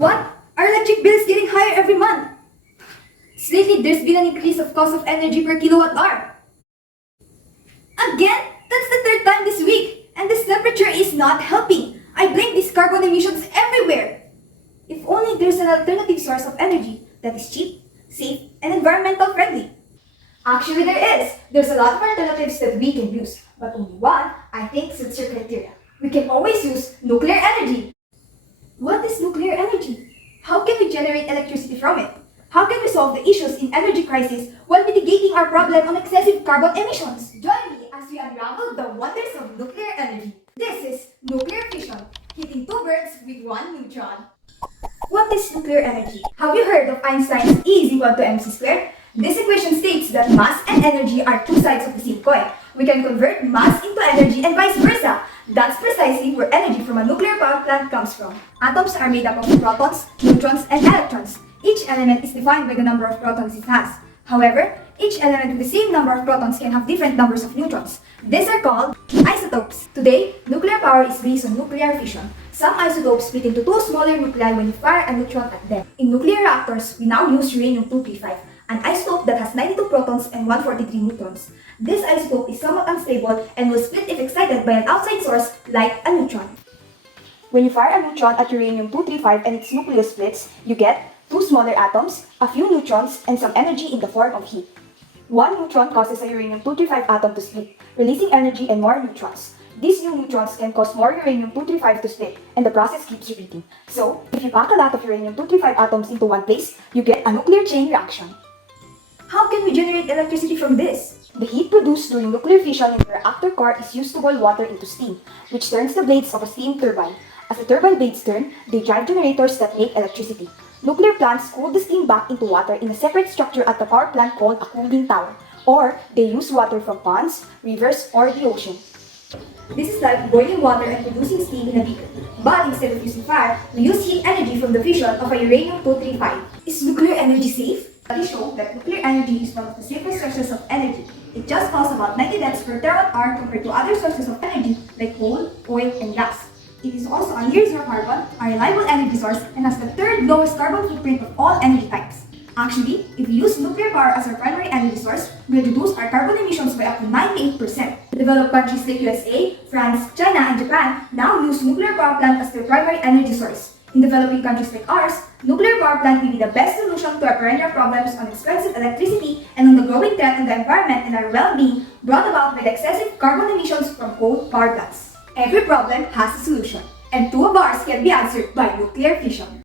What? Our electric bill is getting higher every month. Lately, there's been an increase of cost of energy per kilowatt hour. Again? That's the third time this week, and this temperature is not helping. I blame these carbon emissions everywhere. If only there's an alternative source of energy that is cheap, safe, and environmental friendly. Actually, there is. There's a lot of alternatives that we can use, but only one, I think, suits your criteria. We can always use nuclear energy. What is nuclear energy? How can we generate electricity from it? How can we solve the issues in energy crisis while mitigating our problem on excessive carbon emissions? Join me as we unravel the wonders of nuclear energy. This is nuclear fission, hitting two birds with one neutron. What is nuclear energy? Have you heard of Einstein's E is equal to mc squared? This equation states that mass and energy are two sides of the same coin. We can convert mass into energy and vice versa. That's precisely where energy from a nuclear power plant comes from. Atoms are made up of protons, neutrons, and electrons. Each element is defined by the number of protons it has. However, each element with the same number of protons can have different numbers of neutrons. These are called isotopes. Today, nuclear power is based on nuclear fission. Some isotopes split into two smaller nuclei when you fire a neutron at them. In nuclear reactors, we now use uranium-235, an isotope that has 92 protons and 143 neutrons. This isotope is somewhat unstable and will split if excited by an outside source like a neutron. When you fire a neutron at uranium-235 and its nucleus splits, you get two smaller atoms, a few neutrons, and some energy in the form of heat. One neutron causes a uranium-235 atom to split, releasing energy and more neutrons. These new neutrons can cause more uranium-235 to split, and the process keeps repeating. So, if you pack a lot of uranium-235 atoms into one place, you get a nuclear chain reaction. How can we generate electricity from this? The heat produced during nuclear fission in the reactor core is used to boil water into steam, which turns the blades of a steam turbine. As the turbine blades turn, they drive generators that make electricity. Nuclear plants cool the steam back into water in a separate structure at the power plant called a cooling tower, or they use water from ponds, rivers, or the ocean. This is like boiling water and producing steam in a beaker. But instead of using fire, we use heat energy from the fission of a uranium-235. Is nuclear energy safe? Studies show that nuclear energy is one of the safest sources of energy. It just costs about 90 cents per terawatt-hour compared to other sources of energy like coal, oil, and gas. It is also a near-zero carbon, a reliable energy source, and has the third lowest carbon footprint of all energy types. Actually, if we use nuclear power as our primary energy source, we'll reduce our carbon emissions by up to 98%. Developed countries like USA, France, China, and Japan now use nuclear power plant as their primary energy source. In developing countries like ours, nuclear power plant will be the best solution to our perennial problems on expensive electricity and on the growing threat on the environment and our well-being brought about by the excessive carbon emissions from coal power plants. Every problem has a solution, and two of ours can be answered by nuclear fission.